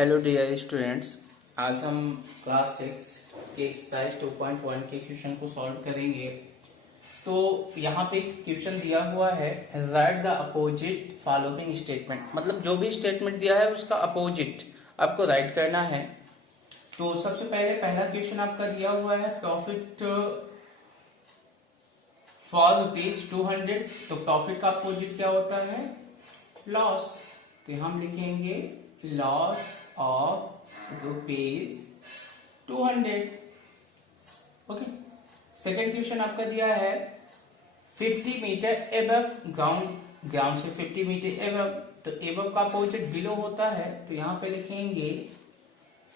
Hello dear students, आज हम class 6 के एक्सरसाइज 2.1 के क्वेश्चन को सॉल्व करेंगे। तो यहाँ पे क्वेश्चन दिया हुआ है, right the opposite following statement. मतलब जो भी स्टेटमेंट दिया है उसका अपोजिट आपको राइट करना है। तो सबसे पहले पहला क्वेश्चन आपका दिया हुआ है प्रॉफिट फॉर ₹200। तो प्रॉफिट का अपोजिट क्या होता है? लॉस। तो हम लिखेंगे loss of ₹200। Okay. Second question आपका दिया है 50 मीटर एबव ग्राउंड, ग्राउंड से 50 मीटर एबव। तो एबव का अपोजिट बिलो होता है, तो यहां पे लिखेंगे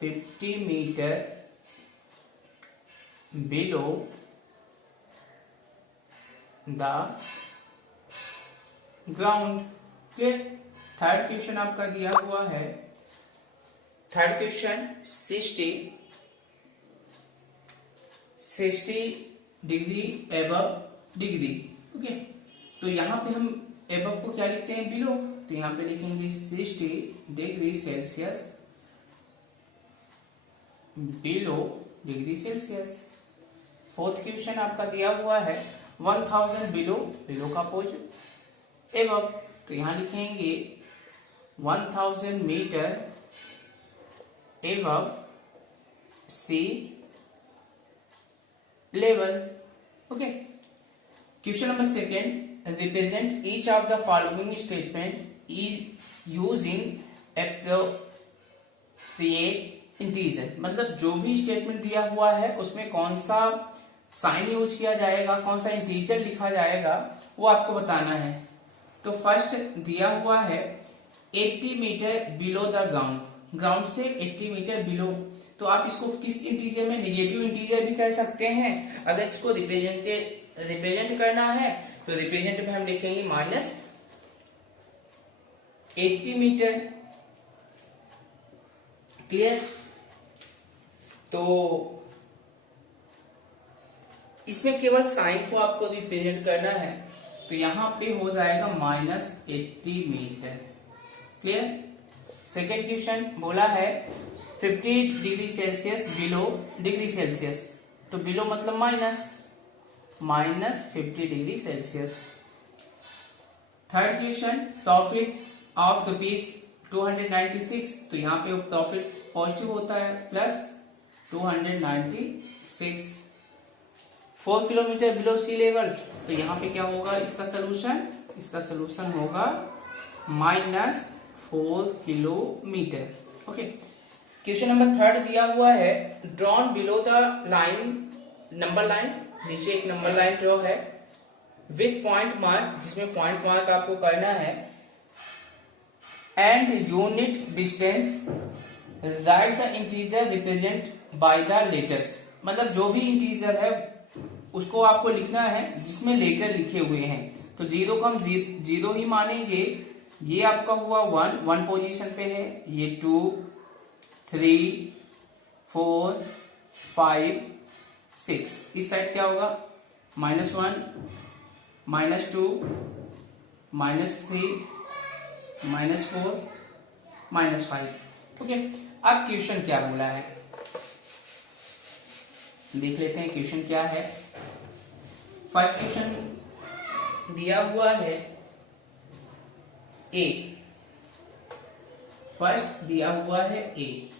50 metre below the ground. Clear. Third question आपका दिया हुआ है, third question 60 degree above degree. Okay. तो यहां पे हम एबव को क्या लिखते हैं? बिलो। तो यहां पे लिखेंगे 60 degree Celsius below degree Celsius. Fourth question आपका दिया हुआ है 1000 बिलो, बिलो का अपोजिट एबव। तो यहां लिखेंगे 1000 metre above sea level. Okay. Question number second, represent each of the following statement using appropriate integer. मतलब जो भी स्टेटमेंट दिया हुआ है उसमें कौन सा साइन यूज किया जाएगा, कौन सा इंटीजर लिखा जाएगा, वो आपको बताना है। तो फर्स्ट दिया हुआ है 80 metre below the ground, ground से 80 मीटर बिलो। तो आप इसको किस इंटीजर में? निगेटिव इंटीजर भी कह सकते हैं। अगर इसको रिप्रेजेंट करना है तो रिप्रेजेंट में हम लिखेंगे -80 मीटर। क्लियर। तो इसमें केवल साइन को आपको रिप्रेजेंट करना है, तो यहां पे हो जाएगा -80 मीटर। क्लियर। सेकेंड क्वेश्चन बोला है 50 degree Celsius below degree Celsius. तो बिलो मतलब -50 degree Celsius. Third question profit of ₹296। तो यहाँ पे प्रॉफिट पॉजिटिव होता है, प्लस 296। 4 किलोमीटर बिलो सी लेवल्स। तो यहाँ पे क्या होगा इसका सोल्यूशन? इसका सोल्यूशन होगा -4 kilometre. Okay. Question number third दिया हुआ है drawn below the line, number line, नीचे एक नंबर लाइन ड्रॉ है विथ पॉइंट मार्क, जिसमें पॉइंट मार्क आपको करना है, and unit distance, right the integer represent by the letters. मतलब जो भी इंटीजर है उसको आपको लिखना है जिसमें लेटर लिखे हुए हैं। तो 0 को हम 0 ही मानेंगे। ये आपका हुआ 1 पोजीशन पे है, ये 2, 3, 4, 5, 6। इस साइड क्या होगा? -1, -2, -3, -4, -5। ओके। अब क्वेश्चन क्या बोला है देख लेते हैं। क्वेश्चन क्या है? फर्स्ट क्वेश्चन दिया हुआ है ए। फर्स्ट दिया हुआ है ए।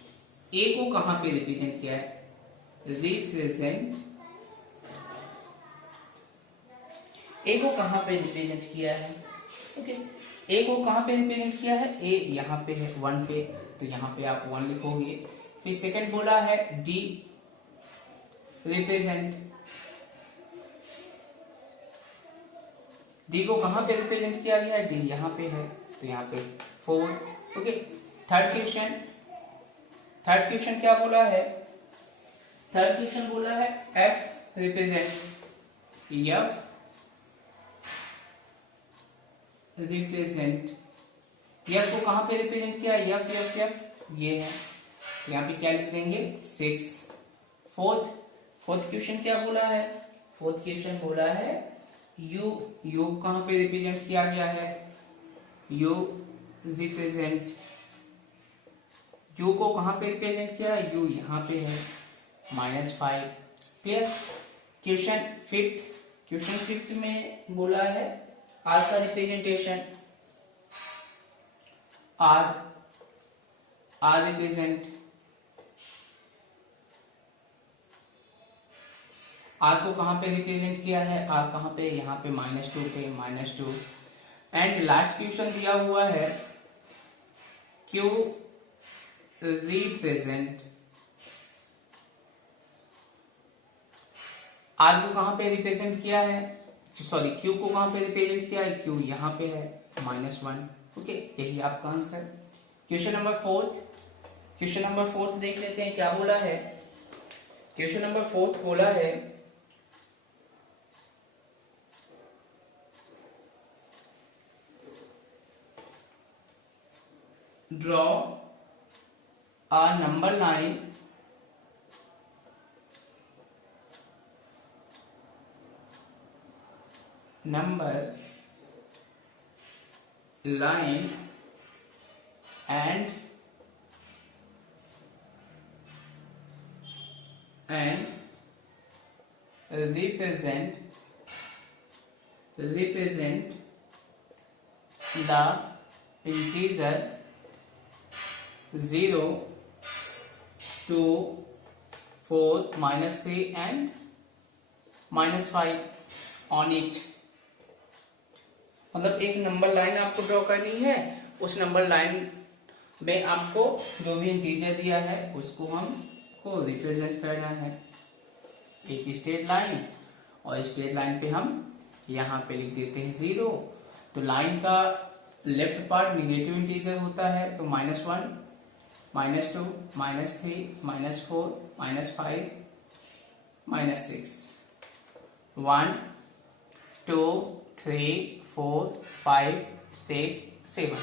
ए को कहां पे रिप्रेजेंट किया है? ए को कहां पे रिप्रेजेंट किया है? ओके। ए को कहां पे रिप्रेजेंट किया है? ए यहां पे है 1 पे, तो यहां पे आप 1 लिखोगे। फिर सेकंड बोला है डी रिप्रेजेंट, डी को कहां पे रिप्रेजेंट किया गया है? डी यहां पे है, तो यहां पे 4। ओके। थर्ड क्वेश्चन क्या बोला है? थर्ड क्वेश्चन बोला है F represent, F represent, F को कहां पे रिप्रेजेंट किया? एफ एफ एफ ये है, यहां पे क्या लिख देंगे? 6। फोर्थ क्वेश्चन क्या बोला है? फोर्थ क्वेश्चन बोला है यू, यू कहां पे रिप्रेजेंट किया गया है? यू रिप्रेजेंट क्यू को कहाँ पे रिप्रेजेंट किया है, यू यहाँ पे है, -5। क्लियर। क्वेश्चन फिफ्थ में बोला है आर का रिप्रेजेंटेशन, आर रिप्रेजेंट, आर को कहां पे रिप्रेजेंट किया है, आर कहां पे, यहाँ पे -2 पे, -2। एंड लास्ट क्वेश्चन दिया हुआ है क्यू रिप्रेजेंट, आर को कहां पे रिप्रेजेंट किया है, सॉरी क्यू को कहां पे रिप्रेजेंट किया है, क्यू यहाँ पे है, -1। ओके, यही आपका आंसर। क्वेश्चन नंबर फोर्थ देख लेते हैं क्या बोला है। क्वेश्चन नंबर फोर्थ बोला है draw a number line and represent the integer 0 to 4 -3 and -5 on it। मतलब एक नंबर लाइन आपको ड्रॉ करनी है, उस नंबर लाइन में आपको जो भी इंटीजर दिया है उसको हमको रिप्रेजेंट करना है, एक स्ट्रेट लाइन, और स्ट्रेट लाइन पे हम यहाँ पे लिख देते हैं 0। तो लाइन का लेफ्ट पार्ट निगेटिव इंटीजर होता है, तो -1, -2, -3, -4, -5, -6, 1 2 3 4 5 6 7।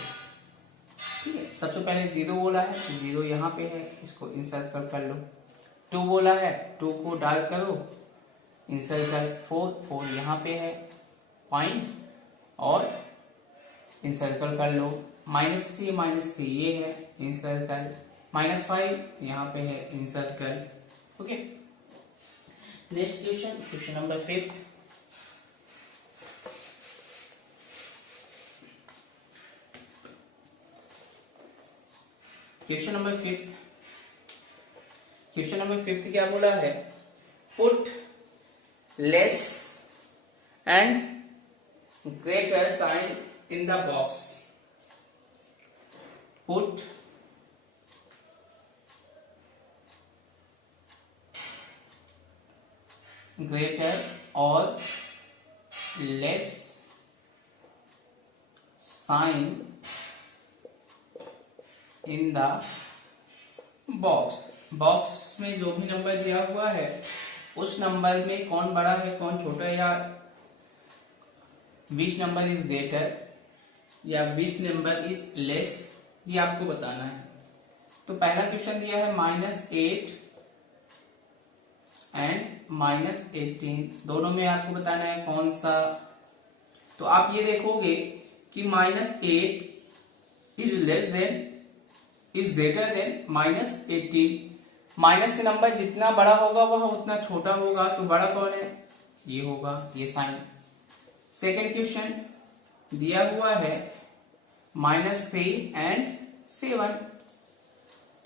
ठीक है, सबसे पहले 0 बोला है तो 0 यहाँ पे है, इसको इंसर्ट कर लो। 2 बोला है, 2 को डाल करो, इंसर्ट कर, 4 यहाँ पे है, पॉइंट, और इंसर्कल कर लो। -3 ये है, इंसर्कल, -5 यहाँ पे है, encircle. Okay, next question number 5। Question number 5 क्या बोला है, put less and greater sign in the box, put greater or less sign in the box में जो भी नंबर दिया हुआ है उस नंबर में कौन बड़ा है कौन छोटा है, या विच नंबर इज ग्रेटर या विच नंबर इज लेस, ये आपको बताना है। तो पहला क्वेश्चन दिया है -8 एंड -18, दोनों में आपको बताना है कौन सा। तो आप ये देखोगे कि -8 इज ग्रेटर देन -18। माइनस के नंबर जितना बड़ा होगा वह उतना छोटा होगा, तो बड़ा कौन है, ये होगा, ये साइन। सेकेंड क्वेश्चन दिया हुआ है -3 एंड 7।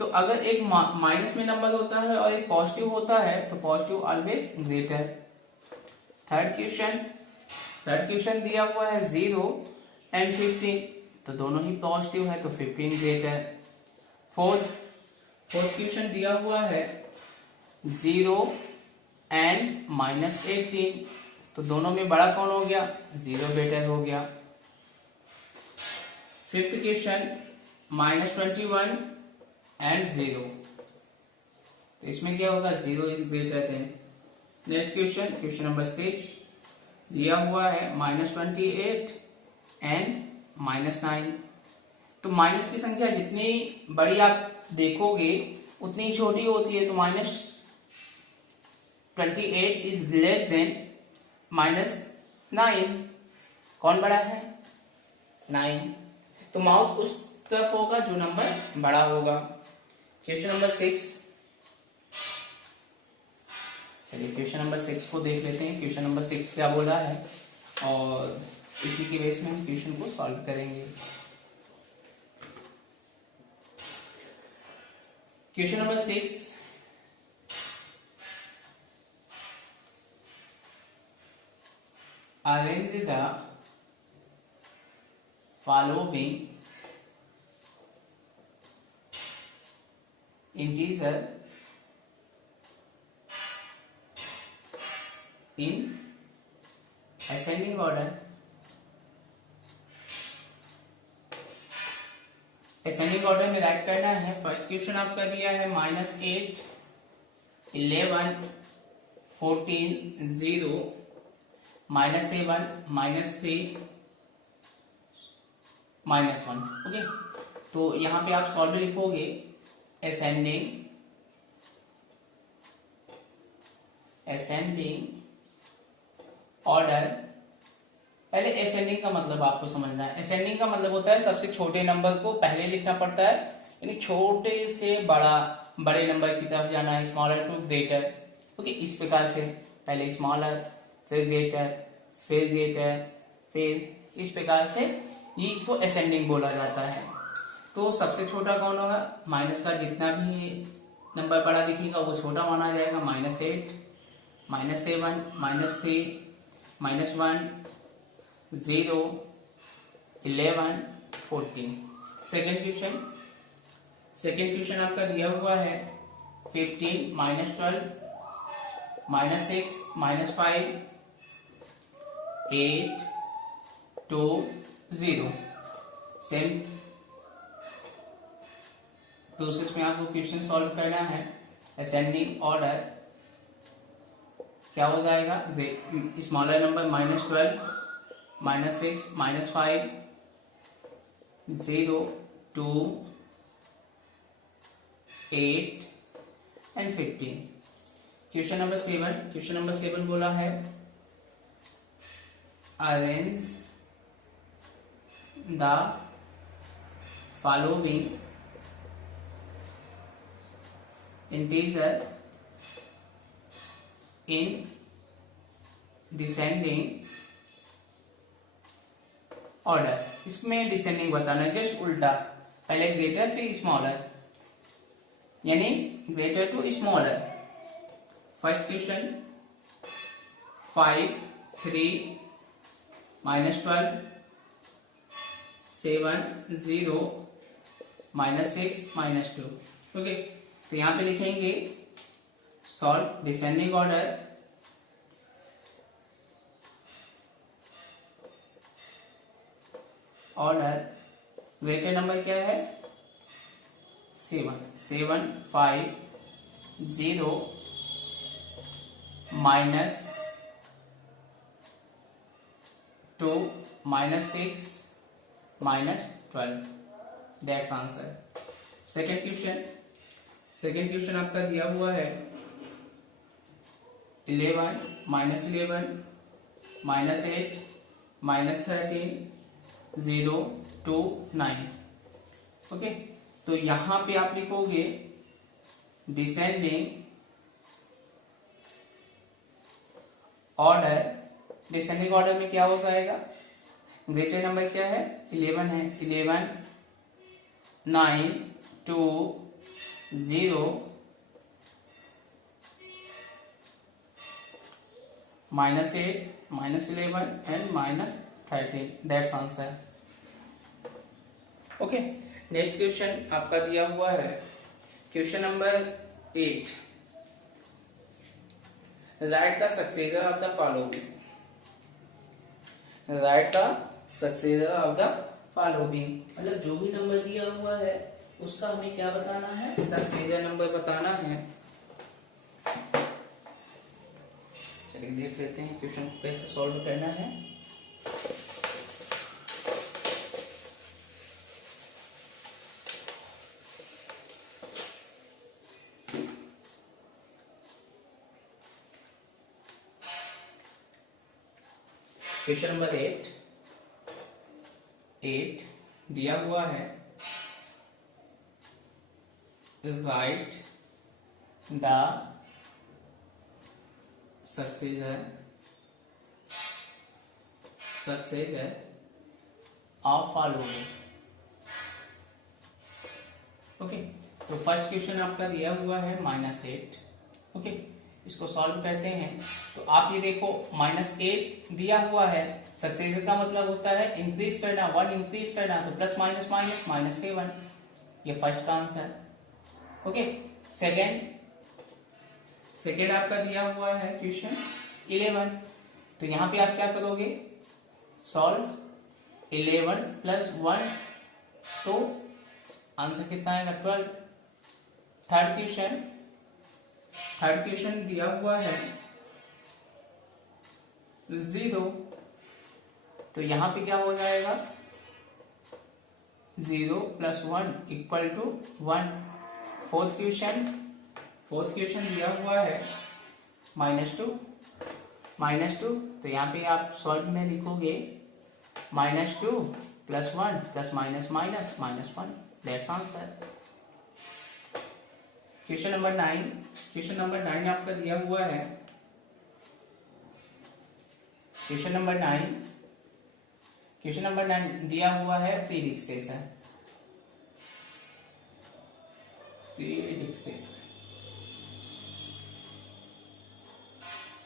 तो अगर एक माइनस में नंबर होता है और एक पॉजिटिव होता है तो positive always greater. Third question दिया हुआ है 0 एंड 15, तो दोनों ही पॉजिटिव है तो 15 ग्रेटर। फोर्थ क्वेश्चन दिया हुआ है 0 एंड -18, तो दोनों में बड़ा कौन हो गया, 0 बेटर हो गया। फिफ्थ क्वेश्चन -21 एंड 0, तो इसमें क्या होगा, 0 is greater than. Next question number 6 दिया हुआ है -28 एंड -9। तो माइनस की संख्या जितनी बड़ी आप देखोगे उतनी छोटी होती है, तो -28 इज लेस देन -9, कौन बड़ा है, 9। तो माउथ उस तरफ होगा जो नंबर बड़ा होगा। क्वेश्चन नंबर 6, चलिए क्वेश्चन नंबर 6 को देख लेते हैं। क्वेश्चन नंबर 6 क्या बोला है और इसी के बेस में हम क्वेश्चन को सॉल्व करेंगे। Question number 6, arrange the following integer in ascending order। Ascending order में राइट करना है। फर्स्ट क्वेश्चन आपका दिया है -8, 11, 14, 0, -7, -3, -1। ओके, तो यहां पे आप सॉल्व लिखोगे असेंडिंग ऑर्डर। पहले असेंडिंग का मतलब आपको समझना है। असेंडिंग का मतलब होता है सबसे छोटे नंबर को पहले लिखना पड़ता है, यानी छोटे से बड़े नंबर की तरफ जाना है, स्मॉलर टू ग्रेटर। ओके, इस प्रकार से पहले स्मॉलर, फिर ग्रेटर, फिर ग्रेटर, फिर इस प्रकार से ये इसको असेंडिंग बोला जाता है। तो सबसे छोटा कौन होगा? माइनस का जितना भी नंबर बड़ा दिखेगा वो छोटा माना जाएगा। -8, -7, -3, -1, 0, 11, 14। सेकेंड क्वेश्चन आपका दिया हुआ है 15, -12, -6, -5, 8, 2, 0। सेम प्रोसेस में आपको क्वेश्चन सॉल्व करना है। असेंडिंग ऑर्डर क्या हो जाएगा? Smaller number -12, -6, -5, 0, 2, 8 and 15। Question number 7 बोला है arrange the following integer in descending order। इसमें डिसेंडिंग बताना है, जस्ट उल्टा, पहले ग्रेटर फिर स्मॉलर, यानी greater to smaller. First question 5, 3, -12, 7, 0, -6, -2। Okay, तो यहां पे लिखेंगे solve descending order greater number क्या है? 7, 5, 0, -2, -6, -12। That's answer. सेकेंड क्वेश्चन आपका दिया हुआ है 11, -11, -8, -13, 0, 2, 9। ओके, तो यहां पे आप लिखोगे डिसेंडिंग ऑर्डर में क्या हो जाएगा? ग्रेटर नंबर क्या है? 11 है। 11, 9, 2, 0, -8, -11 and -13। That's answer. Okay, next question आपका दिया हुआ है question number 8, right the successor of the following. मतलब जो भी नंबर दिया हुआ है उसका हमें क्या बताना है? सक्सेसर नंबर बताना है। चलिए देख लेते हैं क्वेश्चन को कैसे सॉल्व करना है। क्वेश्चन नंबर 8 दिया हुआ है right the successor of following. Okay, तो फर्स्ट क्वेश्चन आपका दिया हुआ है -8। ओके, इसको सॉल्व करते हैं। तो आप ये देखो -8 दिया हुआ है, सक्सेसर का मतलब होता है इंक्रीज करना, 1 इंक्रीज करना, तो प्लस माइनस माइनस -7, ये फर्स्ट का आंसर। ओके, सेकेंड आपका दिया हुआ है क्वेश्चन 11। तो यहां पे आप क्या करोगे, सॉल्व 11 + 1, तो आंसर कितना आएगा 12। थर्ड क्वेश्चन दिया हुआ है 0, तो यहां पे क्या हो जाएगा 0 + 1 = 1। फोर्थ क्वेश्चन दिया हुआ है -2, तो यहाँ पे आप सॉल्व में लिखोगे -2 + 1 + -1, दैट्स आंसर। क्वेश्चन नंबर 9 आपका दिया हुआ है। क्वेश्चन नंबर 9 दिया हुआ है प्रीडिक्सेशन।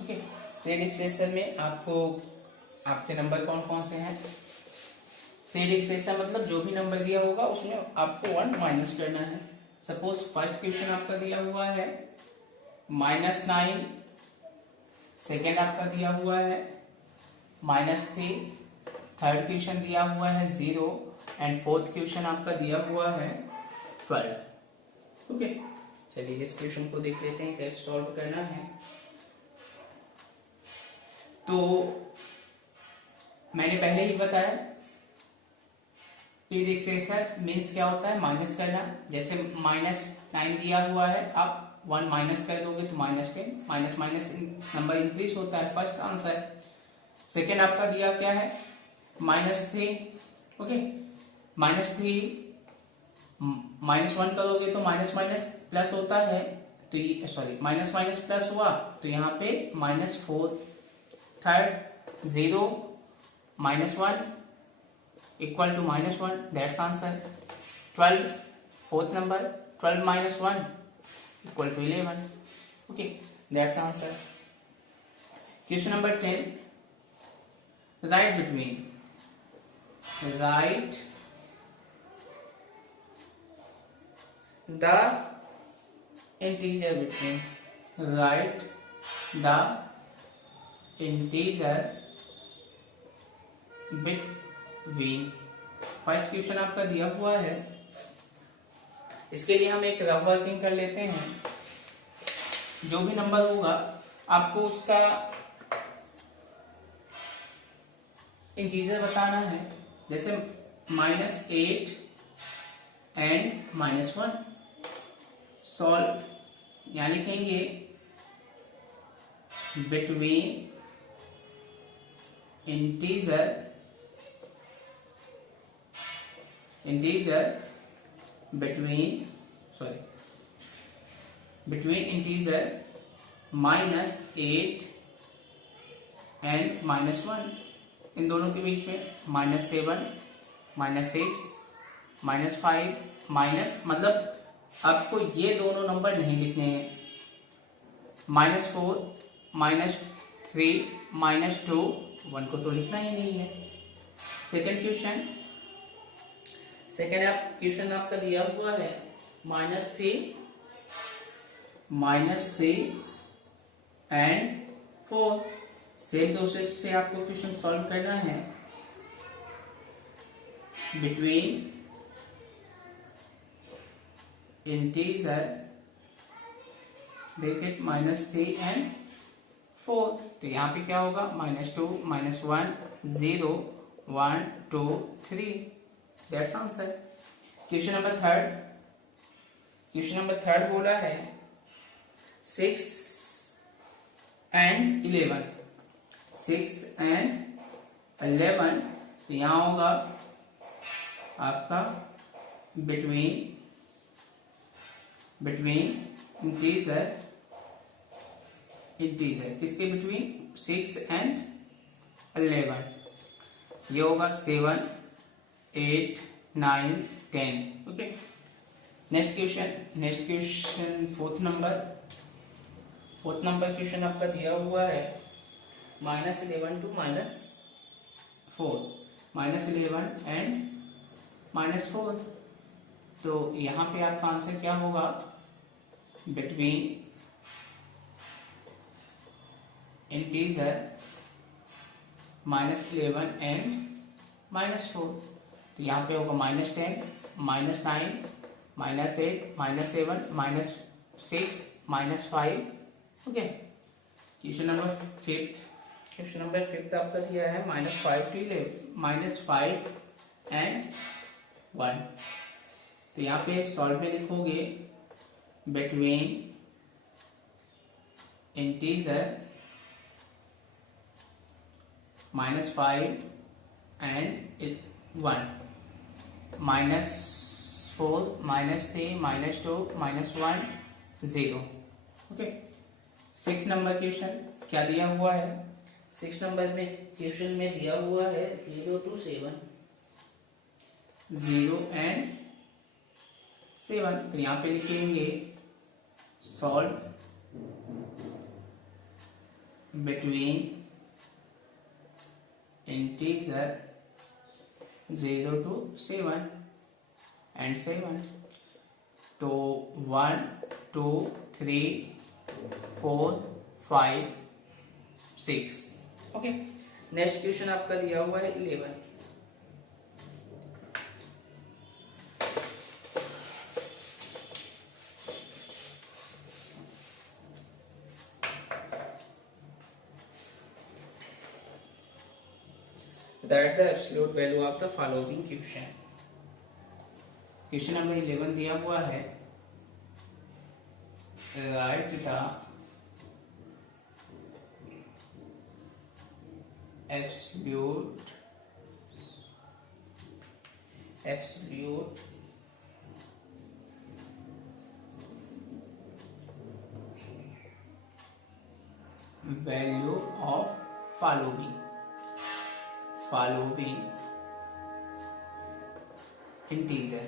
ओके, प्रीडिक्सेशन में आपको आपके नंबर कौन कौन से हैं। प्रीडिक्सेशन मतलब जो भी नंबर दिया होगा उसमें आपको 1 माइनस करना है। सपोज फर्स्ट क्वेश्चन आपका दिया हुआ है -9, सेकेंड आपका दिया हुआ है -3, थर्ड क्वेश्चन दिया हुआ है 0 एंड फोर्थ क्वेश्चन आपका दिया हुआ है 12। ओके, चलिए इस क्वेश्चन को देख लेते हैं कैसे सॉल्व करना है। तो मैंने पहले ही बताया प्रीडिक्सेशन मीन्स क्या होता है, माइनस करना। जैसे -9 दिया हुआ है, आप 1 माइनस कर दोगे तो -10, माइनस माइनस नंबर इंक्रीज होता है, फर्स्ट आंसर। सेकेंड आपका दिया क्या है -3। ओके, -3 -1 करोगे तो माइनस माइनस प्लस होता है, तो ये सॉरी माइनस माइनस प्लस हुआ, तो यहाँ पे -4। Third 0 -1 = -1, that's answer. 12 fourth number 12 - 1 = 11। Okay, that's answer. Question number 10, right the integer between, right the integer between. First question आपका दिया हुआ है, इसके लिए हम एक रफ वर्किंग कर लेते हैं। जो भी नंबर होगा आपको उसका इंटीजर बताना है। जैसे -8 एंड -1, सॉल्व यहाँ लिखेंगे between integer between integer -8 and -1, इन दोनों के बीच में -7 -6 -5 माइनस, मतलब आपको ये दोनों नंबर नहीं लिखने हैं। -4 -3 -2, 1 को तो लिखना ही नहीं है। सेकेंड क्वेश्चन आपका दिया हुआ है -3 एंड 4। सेम प्रोसेस से आपको क्वेश्चन सॉल्व करना है। बिटवीन इंटीजर ब्रैकेट -3 एंड 4, तो यहाँ पे क्या होगा -2 -1 0 1 2 3, that's answer. Question number third बोला है 6 एंड 11। 6 एंड 11, तो यहाँ होगा आपका बिटवीन बिटवीन इंटीजर किसके बिटवीन 6 एंड 11, ये होगा 7, 8, 9, 10। Okay, next question fourth number question आपका दिया हुआ है -11 to -4, -11 एंड -4। तो यहां पे आपका आंसर क्या होगा, बिटवीन इंटीजर -11 एंड -4। तो यहाँ पे होगा -10, -9, -8, -7, -6, -5। ओके, क्वेश्चन नंबर फिफ्थ आपका दिया है -5 to 5 एंड 1। तो यहाँ पे सॉल्व में लिखोगे between integer -5 and 1, -4, -3, -2, -1, 0। Okay, 6 number question क्या दिया हुआ है, 6 नंबर में क्वेश्चन में दिया हुआ है 0 to 7, 0 एंड 7। तो यहाँ पे लिखेंगे solve between integer 0 to 7 and 7। तो 1, 2, 3, 4, 5, 6। ओके, नेक्स्ट क्वेश्चन आपका दिया हुआ है 11। That the absolute value of the following question। Question number 11 दिया हुआ है, right the absolute value of following integer.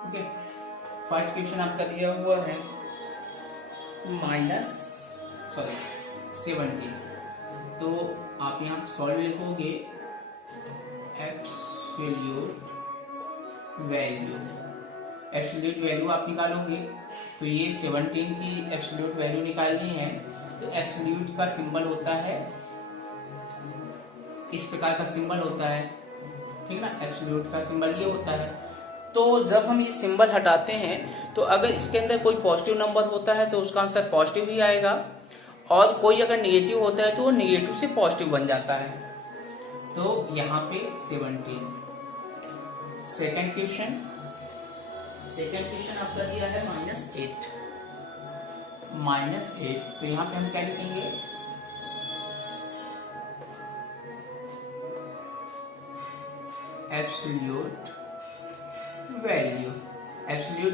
Okay, first question आपका दिया हुआ है 17। तो आप यहाँ सॉल्व लिखोगे एब्सोल्यूट वैल्यू आप निकालोगे। तो ये 17 की एब्सोल्यूट वैल्यू निकालनी है। तो एब्सोल्यूट का सिंबल होता है, इस प्रकार का सिंबल होता है, ठीक ना। एब्सोल्यूट का सिंबल ये होता है। तो जब हम ये सिंबल हटाते हैं तो अगर इसके अंदर कोई पॉजिटिव नंबर होता है तो उसका आंसर पॉजिटिव ही आएगा, और कोई अगर निगेटिव होता है तो वो निगेटिव से पॉजिटिव बन जाता है। तो यहाँ पे 17। सेकंड क्वेश्चन आपका दिया है -8। तो यहाँ पे हम क्या लिखेंगे, एब्सोल्यूट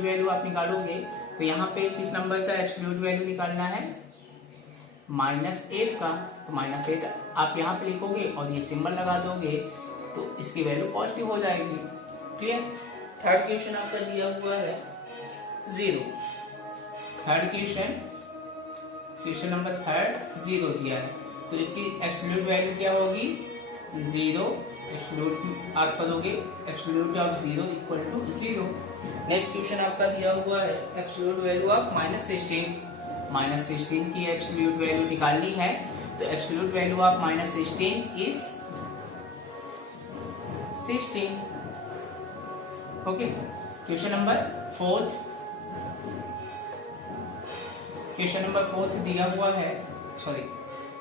वैल्यू आप निकालोगे। तो यहाँ पे किस नंबर का एब्सोल्यूट वैल्यू निकालना है, -8 का। तो -8 आप यहाँ पे लिखोगे और ये सिंबल लगा दोगे तो इसकी वैल्यू पॉजिटिव हो जाएगी। क्लियर। थर्ड क्वेश्चन आपका दिया हुआ है 0। थर्ड क्वेश्चन नंबर 0 दिया है। तो इसकी एब्सोल्यूट वैल्यू क्या होगी, 0। एब्सोल्यूट आप करोगे absolute of 0 equal to 0। Next question आपका दिया हुआ है एब्सोल्यूट वैल्यू ऑफ -16 की एब्सोल्यूट वैल्यू निकालनी है। तो absolute value of -16 is 16। Okay, question number 4 दिया हुआ है,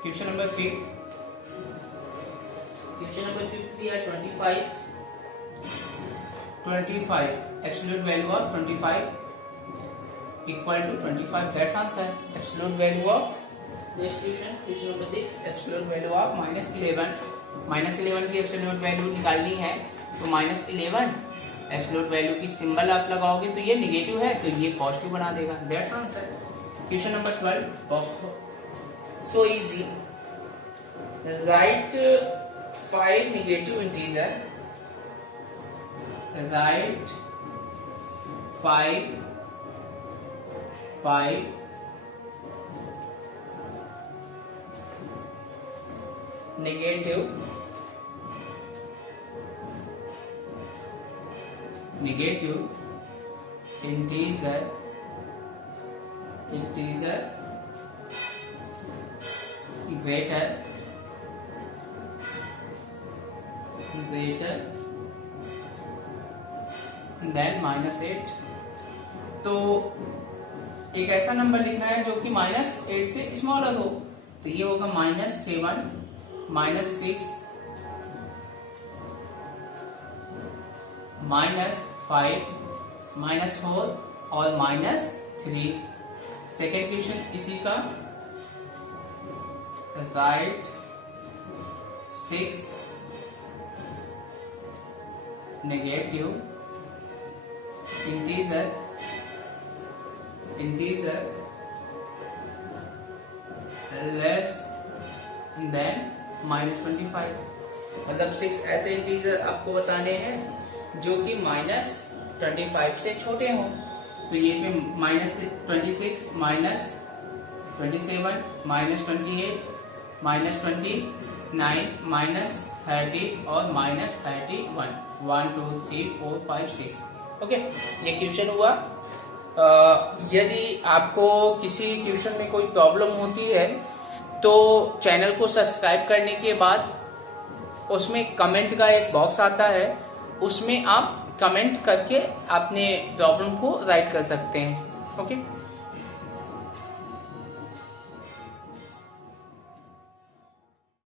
क्वेश्चन नंबर 5 दिया 25 absolute value of 25 equal to 25, that's answer. Absolute value of next question number 6 absolute value of -11 की एब्सोल्यूट वैल्यू निकालनी है। तो -11 एब्सोल्यूट वैल्यू की सिंबल आप लगाओगे तो ये निगेटिव है तो ये पॉजिटिव बना देगा। That's answer. Question number 12, so easy. Right 5 negative integer, right 5 negative integer greater than -8। तो एक ऐसा नंबर लिखना है जो कि -8 से स्मॉलर हो, तो ये होगा -7, -6, -5, -4 और -3। सेकेंड क्वेश्चन इसी का, right 6 negative integer less than -25। मतलब 6 ऐसे इंटीजर आपको बताने हैं जो कि -25 से छोटे हों। तो ये पे -26, -27, -28, -29, -30 और -31। 1 2 3 4 5 6। ओके, ये क्वेश्चन हुआ। यदि आपको किसी क्वेश्चन में कोई प्रॉब्लम होती है तो चैनल को सब्सक्राइब करने के बाद उसमें कमेंट का एक बॉक्स आता है, उसमें आप कमेंट करके अपने प्रॉब्लम को राइट कर सकते हैं। ओके।